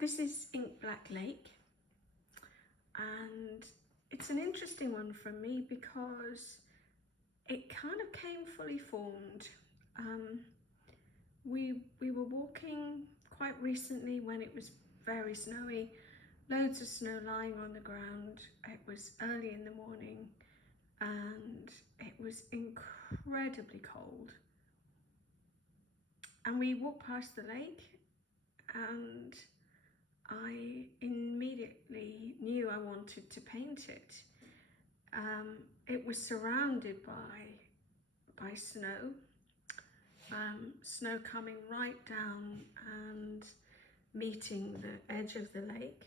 This is Ink Black Lake, and it's an interesting one for me because it kind of came fully formed. We were walking quite recently when it was very snowy, loads of snow lying on the ground. It was early in the morning and it was incredibly cold. And we walked past the lake and I immediately knew I wanted to paint it. It was surrounded by snow, snow coming right down and meeting the edge of the lake,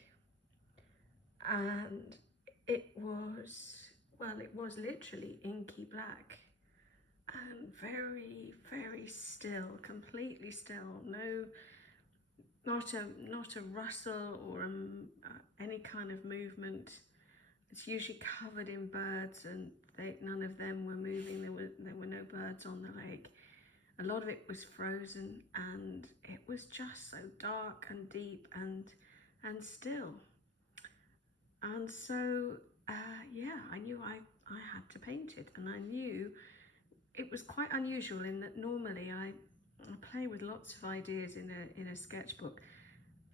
and it was literally inky black and very, very still, completely still. No, not a rustle or any kind of movement. It's usually covered in birds, and none of them were moving. There were no birds on the lake. A lot of it was frozen, and it was just so dark and deep and still. And so yeah, I knew I had to paint it, and I knew it was quite unusual in that normally I play with lots of ideas in a sketchbook,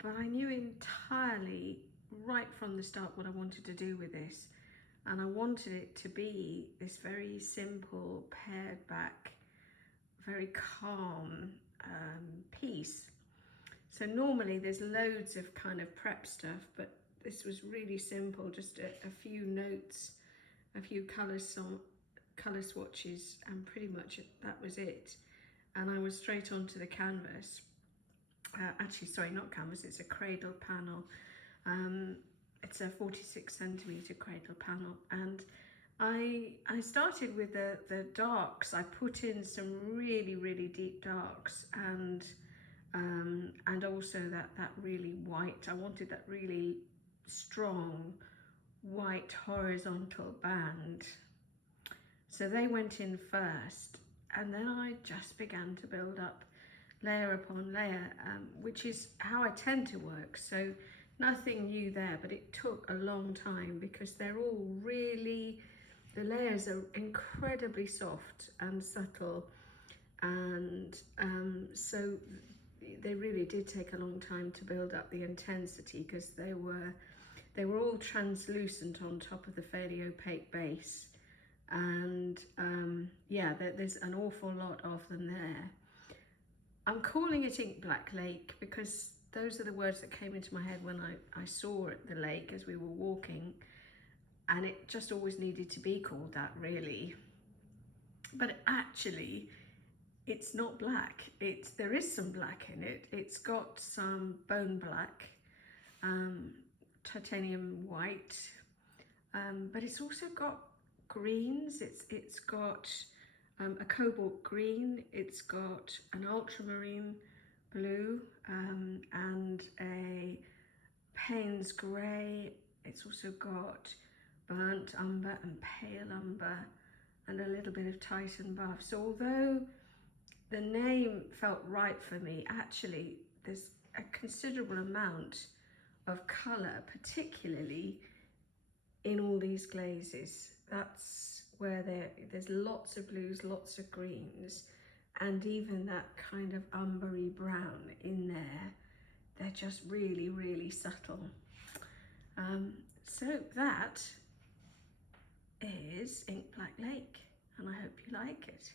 but I knew entirely right from the start what I wanted to do with this, and I wanted it to be this very simple, pared back, very calm piece. So normally there's loads of kind of prep stuff, but this was really simple, just a few notes, a few colour swatches, and pretty much that was it. And I was straight onto the canvas. Actually, sorry, not canvas, it's a cradle panel. It's a 46 centimetre cradle panel, and I started with the darks. I put in some really, really deep darks, and also that really white. I wanted that really strong white horizontal band. So they went in first, and then I just began to build up layer upon layer, which is how I tend to work. So nothing new there, but it took a long time because they're all really, the layers are incredibly soft and subtle, and so they really did take a long time to build up the intensity, because they were all translucent on top of the fairly opaque base. And yeah, there's an awful lot of them there. I'm calling it Ink Black Lake because those are the words that came into my head when I saw the lake as we were walking, and it just always needed to be called that, really. But actually, it's not black. There is some black in it. It's got some bone black, titanium white, but it's also got greens. It's got a cobalt green, it's got an ultramarine blue, and a Payne's grey. It's also got burnt umber and pale umber and a little bit of Titan buff. So although the name felt right for me, actually there's a considerable amount of colour, particularly in all these glazes. That's where there's lots of blues, lots of greens, and even that kind of umbery brown in there. They're just really, really subtle. So that is Ink Black Lake, and I hope you like it.